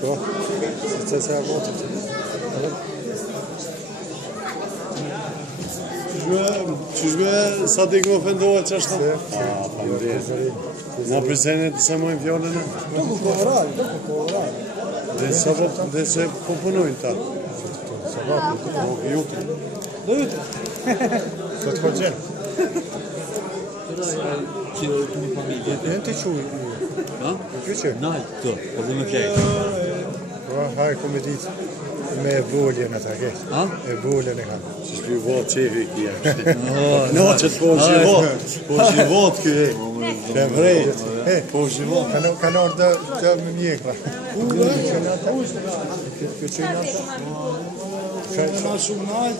Po, se sa votë. Ç'është sa ti më ofendohet ç'është? Na prezenet se mojnë fjalën e. Dopo kovraj. Dhe se po punojnë ta. Sa vapi, Po jutri. do jutri. Sa të përgjen. Që të një familje. Në të quj. Ha? Kyqe. Naj, të, po dhe me flejt. Po, haj komedit. Me voljen e ta kesh. Ha? E voljen e kam. Si shtu vot qevi kja. No, që të po zhivot. Po zhivot kë. Të vrejt. Po zhivot. Kanë orë të më mjekra. Kyqe në ta. Shumë naj.